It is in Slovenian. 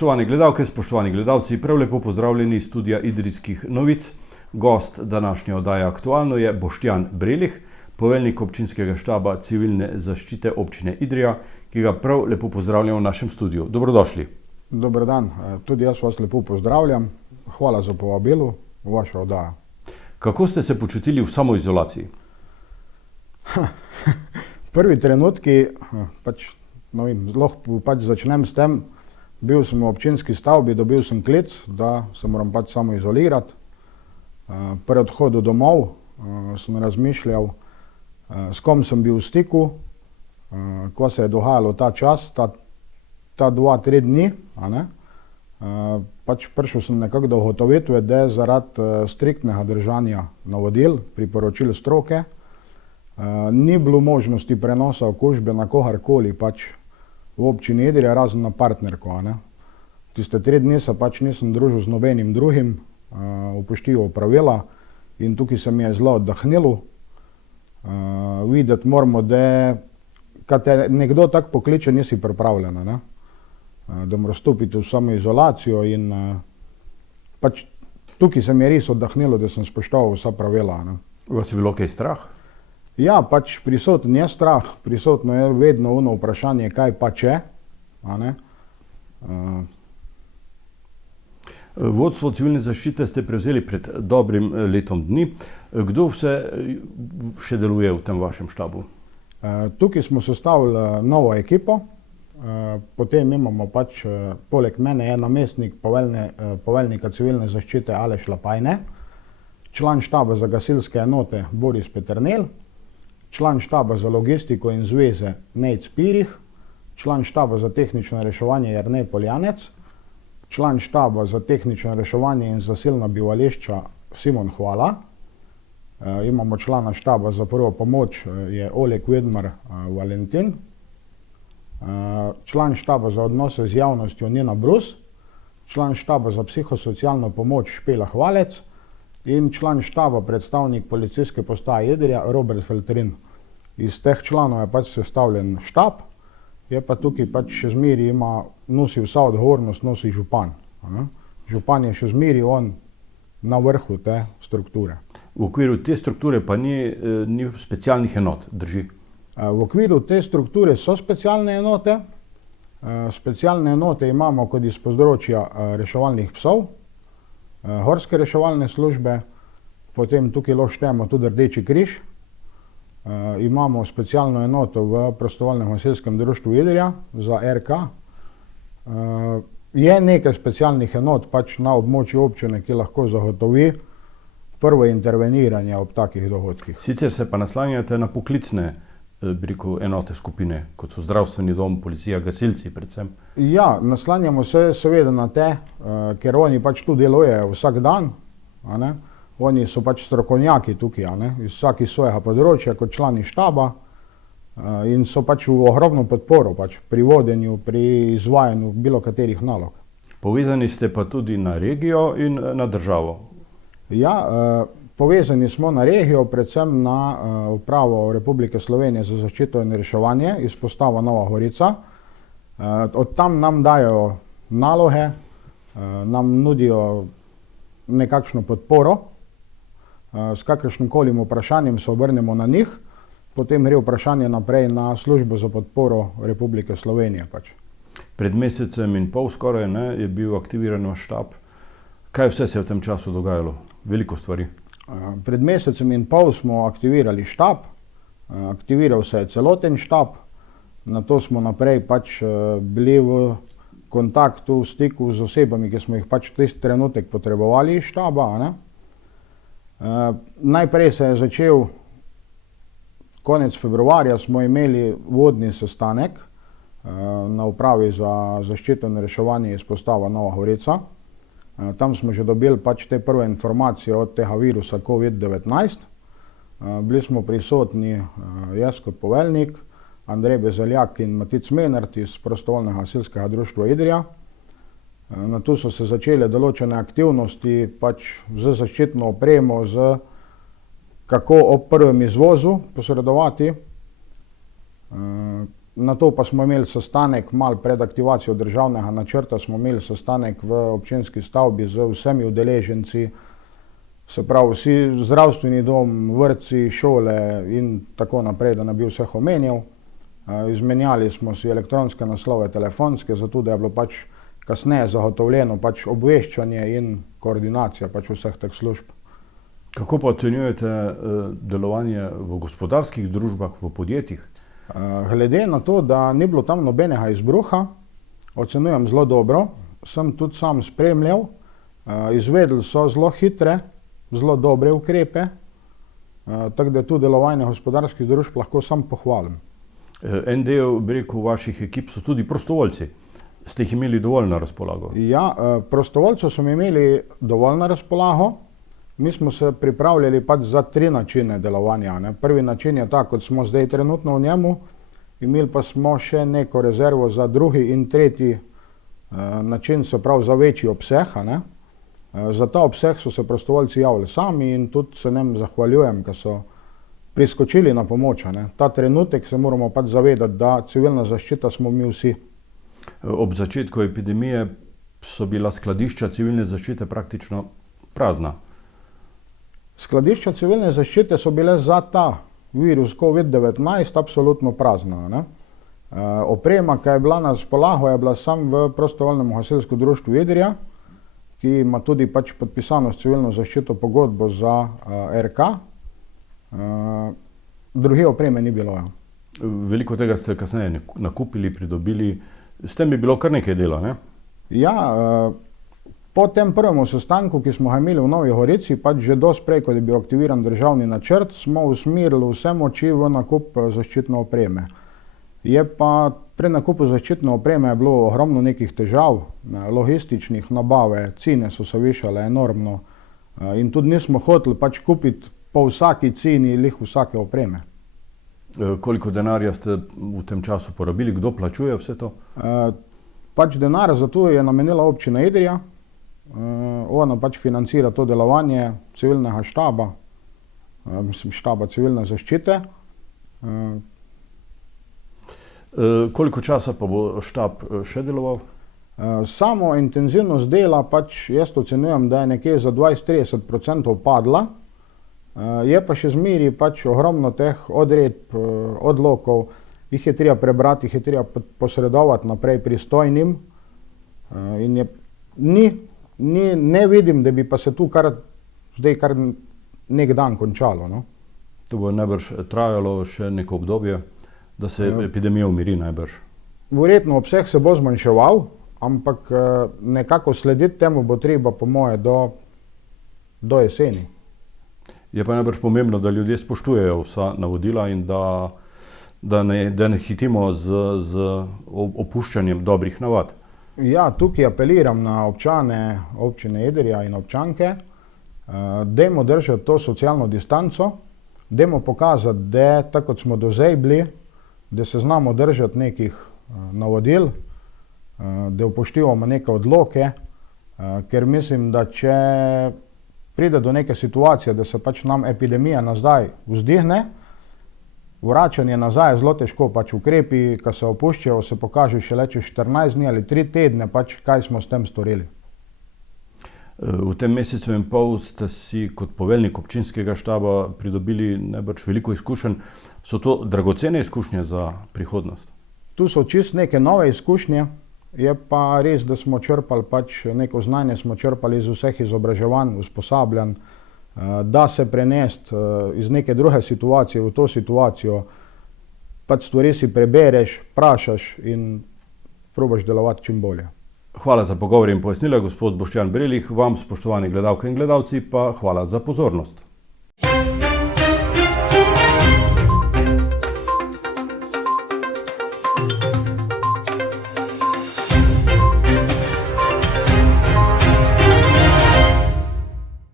Spoštovane gledalke, spoštovani gledalci, prav lepo pozdravljeni iz studia Idrijskih novic. Gost današnje oddaje Aktualno je Boštjan Brelih, poveljnik občinskega štaba civilne zaščite občine Idrija, ki ga prav lepo pozdravljamo v našem studiu. Dobrodošli. Dober dan, tudi jaz vas lepo pozdravljam. Hvala za povabilo v vašo oddajo. Kako ste se počutili v samoizolaciji? Prvi trenutki, lahko začnem s tem, bil sem v občinski stavbi, dobil sem klic, da se moram samoizolirati. Pri odhodu domov sem razmišljal, s kom sem bil v stiku, ko se je dogajalo ta čas, ta 2-3 dni. Prišel sem nekako do ugotovitve, da je zaradi striktnega držanja navodil, priporočil stroke, ni bilo možnosti prenosa okužbe na kogarkoli v občini Idrija, razen na partnerko. Tiste 3 dni se nisem družil z nobenim drugim, upošteval pravila in tukaj se mi je zelo oddahnilo. Videti moramo, da kad te nekdo tako pokliče, nisi pripravljen, da moraš stopiti v samoizolacijo in tukaj se mi je res oddahnilo, da sem spoštoval vsa pravila. Vas je bilo kaj strah? Ja, prisoten je strah, prisotno je vedno ono vprašanje, kaj pa če. Vodstvo civilne zaščite ste prevzeli pred dobrim letom dni. Kdo vse še deluje v tem vašem štabu? Tukaj smo sestavili novo ekipo, potem imamo poleg mene je namestnik poveljnika civilne zaščite Aleš Lapajne, član štaba za gasilske enote Boris Peternel, član štaba za logistiko in zveze Nejc Pirih, član štaba za tehnično reševanje Jernej Poljanec, član štaba za tehnično reševanje in zasilna bivališča Simon Hvala, imamo člana štaba za prvo pomoč je Oleg Vedmar Valentin, član štaba za odnose z javnostjo Nina Brus, član štaba za psihosocialno pomoč Špela Hvalec in član štaba predstavnik policijske postaje Idrija Robert Feltrin. Iz teh članov je sestavljen štab, je pa tukaj še zmeri nosi vsa odgovornost, nosi župan. Župan je še zmeri on na vrhu te strukture. V okviru te strukture pa ni specialnih enot, drži? V okviru te strukture so specialne enote. Specialne enote imamo kot iz področja reševalnih psov, gorske reševalne službe, potem tukaj lahko štejemo tudi Rdeči križ. Imamo specialno enoto v prostovoljnem gasilskem društvu Idrija za RK. Je nekaj specialnih enot na območju občine, ki lahko zagotovi prvo interveniranje ob takih dogodkih. Sicer se pa naslanjate na poklicne enote skupine, kot so zdravstveni dom, policija, gasilci predvsem? Ja, naslanjamo se seveda na te, ker oni tu delujejo vsak dan. Oni so strokovnjaki tukaj, iz vsaki svojega področja kot člani štaba in so v ogromno podporo pri vodenju, pri izvajanju bilo katerih nalog. Povezani ste pa tudi na regijo in na državo? Ja, povezani smo na regijo, predvsem na Upravo Republike Slovenije za zaščito in reševanje, izpostava Nova Gorica. Od tam nam dajo naloge, nam nudijo nekakšno podporo. S kakršnim koli vprašanjem se obrnemo na njih, potem gre vprašanje naprej na službo za podporo Republike Slovenije. Pred mesecem in pol skoraj je bil aktiviran vaš štab. Kaj vse se je v tem času dogajalo? Veliko stvari. Pred mesecem in pol smo aktivirali štab, aktiviral se je celoten štab, nato smo naprej bili v kontaktu, v stiku z osebami, ki smo jih tisti trenutek potrebovali iz štaba. Najprej se je začel, konec februarja smo imeli vodni sestanek na Upravi za zaščito in reševanje izpostava Nova Gorica. Tam smo že dobili te prve informacije od tega virusa COVID-19. Bili smo prisotni jaz kot poveljnik, Andrej Bezeljak in Matic Menart iz prostovoljnega gasilskega društva Idrija. Nato so se začele določene aktivnosti z zaščitno opremo, kako ob prvem izvozu posredovati. Na to pa smo imeli sestanek, malo pred aktivacijo državnega načrta, smo imeli sestanek v občinski stavbi z vsemi udeleženci, se pravi vsi zdravstveni dom, vrtci, šole in tako naprej, da ne bi vseh omenil. Izmenjali smo si elektronske naslove, telefonske, zato da je bilo pač kasneje zagotovljeno pač obveščanje in koordinacija pač vseh teh služb. Kako pa ocenjujete delovanje v gospodarskih družbah, v podjetjih? Glede na to, da ni bilo tam nobenega izbruha, ocenjujem zelo dobro. Sem tudi sam spremljal, izvedli so zelo hitre, zelo dobre ukrepe, tako da tu delovanje gospodarskih družb lahko sam pohvalim. En del, bi rekel, vaših ekip so tudi prostovoljci. Ste jih imeli dovolj na razpolago? Ja, prostovoljcev smo imeli dovolj na razpolago. Mi smo se pripravljali pač za 3 načine delovanja. Prvi način je tak, kot smo zdaj trenutno v njemu, imeli pa smo še neko rezervo za drugi in tretji način, se pravi za večji obseg. Za ta obseg so se prostovoljci javili sami in tudi se njim zahvaljujem, ker so priskočili na pomoč. Ta trenutek se moramo pač zavedati, da civilna zaščita smo mi vsi. Ob začetku epidemije so bila skladišča civilne zaščite praktično prazna. Skladišča civilne zaščite so bile za ta virus COVID-19 absolutno prazna. Oprema, ki je bila na razpolago, je bila samo v prostovoljnem gasilskem društvu Idrija, ki ima tudi pač podpisano s civilno zaščito pogodbo za RK. Druge opreme ni bilo. Veliko tega ste kasneje nakupili, pridobili. S tem bi bilo kar nekaj dela, ne? Ja, po tem prvem sestanku, ki smo ga imeli v Novi Gorici, pač že dosti prej, ko je bil aktiviran državni načrt, smo usmerili vse moči v nakup zaščitne opreme. Je pa pri nakupu zaščitne opreme bilo ogromno nekih težav, logističnih, nabave, cene so se višale enormno in tudi nismo hoteli pač kupiti po vsaki ceni lih vsake opreme. Koliko denarja ste v tem času porabili? Kdo plačuje vse to? Pač denar za to je namenila občina Idrija. Ona pač financira to delovanje civilnega štaba, štaba civilne zaščite. Koliko časa pa bo štab še deloval? Samo intenzivnost dela pač jaz ocenjujem, da je nekje za 20-30% padla. Je pa še zmeri pač ogromno teh odredb, odlokov, jih je treba prebrati, jih je treba posredovati naprej pristojnim. In ne vidim, da bi pa se tu zdaj kar nek dan končalo. To bo najbrž trajalo še neko obdobje, da se epidemija umiri najbrž. Verjetno obseg se bo zmanjševal, ampak nekako slediti temu bo treba po moje do jeseni. Je pa najbrž pomembno, da ljudje spoštujejo vsa navodila in da ne hitimo z opuščanjem dobrih navad. Ja, tukaj apeliram na občane občine Idrija in občanke, dajmo držati to socialno distanco, dajmo pokazati, da tako kot smo do zdaj bili, da se znamo držati nekih navodil, da upoštevamo neke odloke, ker mislim, da če pride do neke situacije, da se pač nam epidemija nazaj vzdihne, vračanje nazaj je zelo težko, pač ukrepi, ki se opuščajo, se pokaže šele čez 14 dni ali 3 tedne, pač kaj smo s tem storili. V tem mesecu in pol ste si kot poveljnik občinskega štaba pridobili najbrž veliko izkušenj. So to dragocene izkušnje za prihodnost? Tu so čisto neke nove izkušnje, je pa res, da smo črpali pač neko znanje, smo črpali iz vseh izobraževanj, usposabljanj, da se prenesti iz neke druge situacije v to situacijo, pač stvari si prebereš, vprašaš in probaš delovati čim bolje. Hvala za pogovor in pojasnila, gospod Boštjan Brelih. Vam, spoštovani gledalke in gledalci, pa hvala za pozornost.